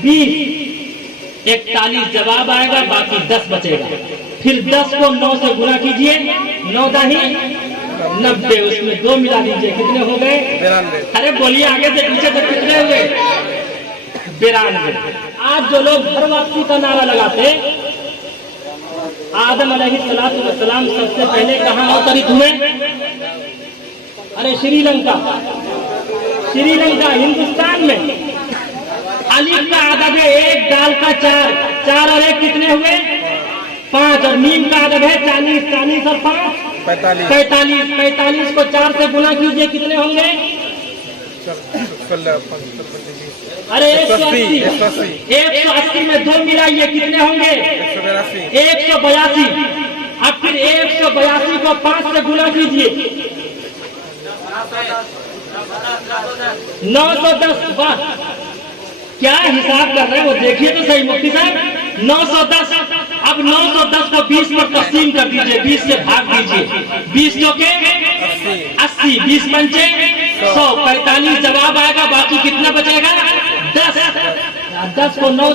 20, 41 जवाब आएगा, बाकी 10 बचेगा। फिर 10 को 9 से गुना कीजिए, 9 दाही 90, उसमें 2 मिला दीजिए, कितने हो गए? 92। अरे बोलिए आगे से पीछे तक कितने हुए? 92। आज जो लोग हर वापसी का नारा लगाते, आदम अलैहिस्सलातु वस्सलाम सबसे पहले कहाँ अवतरित हुए? अरे श्रीलंका, हिंदुस्तान में। अलिफ का आदद है 1, दाल का 4, 4 और 1 कितने हुए? 5, और मीम का आदद है 40, 40 और 5 45, 45 को 4 से गुना कीजिए, कितने होंगे? 16, 15, अरे 180 में 2 मिलाइए, कितने होंगे? 182। अब फिर 182 को 5 से गुना कीजिए, 910। वाह, क्या हिसाब कर रहे हैं वो देखिए तो सही मुफ्ती साहब। 910। अब 910 को 20 पर तकसीम कर दीजिए, 20 से भाग दीजिए, 20 चौके 80, 20 पंचे 100, 45 जवाब आएगा, बाकी कितना बचेगा? 10। 10 को 9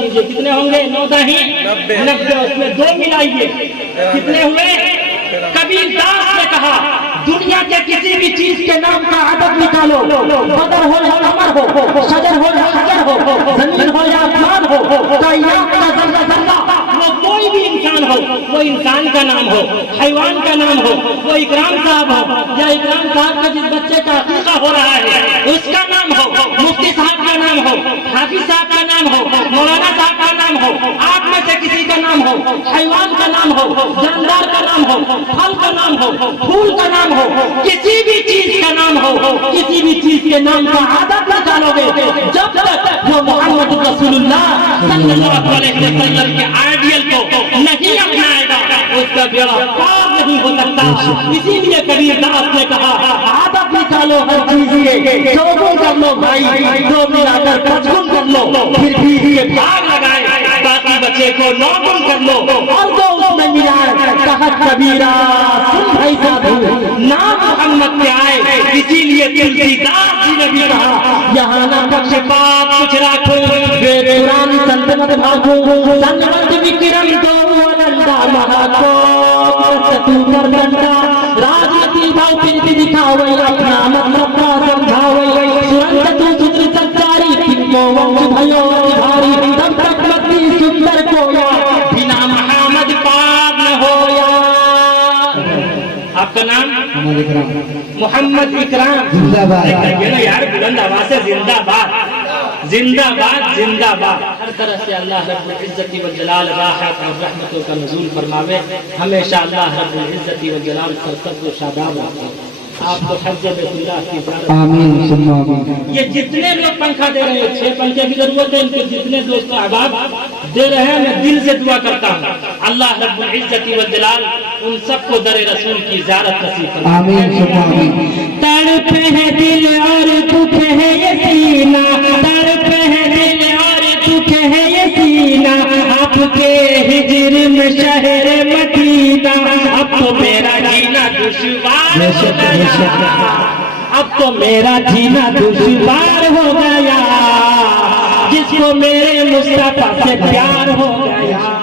दीजिए, कितने होंगे? 9 दाही 90, उसमें 2 मिलाइए, कितने हुए? कबीरदास ने कहा, दुनिया के किसी भी चीज के नाम का आदद निकालो, बदर हो या कमर हो, शजर हो या हजर हो, जमीन हो या आसमान हो, कायनात का जर्रा जर्रा, वो कोई भी इंसान हो, वो इंसान का नाम हो, हैवान का नाम हो, वो इकराम साहब हो, या इकराम साहब का जिस बच्चे का अकीका हो रहा है उसका नाम हो, मुफ्ती साहब का नाम हो, हाफिज साहब का नाम हो, मौलाना साहब का नाम हो, आप में से किसी का नाम हो, हैवान का नाम हो, जानदार का नाम हो, फल का नाम हो, फूल का नाम हो, किसी भी चीज का नाम हो, किसी भी चीज के नाम का आदत निकालोगे, जब तक वो मोहम्मद रसूलुल्लाह सल्लल्लाहु अलैहि वसल्लम के आइडियल को नहीं अपनाएगा, उसका बेड़ा पार नहीं हो सकता। इसीलिए कबीर दास ने कहा, आदत निकालो हर चीज के, 100 गुण कर लो भाई, 2 मिलाकर 5 गुण कर लो, फिर 20 के भाग लगाए, बाकी बचे को 9 गुण कर लो और 2 उसमें मिलाए। कहा कबीरा सुन भाई साधु, नाम मोहम्मद के आए, इसीलिए तुलसीदास जी ने भी कहा, यहाँ न पक्षपात कुछ राखो, वेद पुराण संत मत भागो, सन्मत विक्रम दो अनंता महाको, तू कर दंडा राजनीति भाव प्रीति दिखावे, अपना मतलब का समझावे, सुरंत तू सुंदर संचारी, किनको वंश भयो भारी, तब तक मती सुंदर कोया, बिना मोहम्मद पार न होया। आपका नाम मोहम्मद इकराम, जिंदाबाद। ये ना यार बुलंद आवाज से जिंदाबाद, जिंदाबाद, जिंदाबाद। हर तरह से अल्लाह रब्बुल इज्जति व जलाल राहत और रहमतों का नज़ूल फरमावे, हमेशा अल्लाह रब्बुल इज्जति व जलाल सबको शादाब रखे। आपको हज्ज बैतुल्लाह की ज़ियारत, आमीन सुम्मा आमीन। ये जितने लोग पंखा दे रहे हैं, 6 पंखे की जरूरत है, इनके जितने दोस्त अहबाब दे रहे हैं, मैं दिल से दुआ करता हूँ अल्लाह रब्बुल इज्जति व जलाल उन सबको दरे रसूल की ज़ियारत नसीब फरमाए। आमीन सुम्मा आमीन। तड़प है दिल और दुख है ये सीना, तड़प है दिल और दुख है ये सीना, आपके हिजर में शहर मदीना, अब तो मेरा जीना दुश्वार हो गया, अब तो मेरा जीना दुश्वार हो गया, जिसको मेरे मुस्तफा से प्यार हो गया।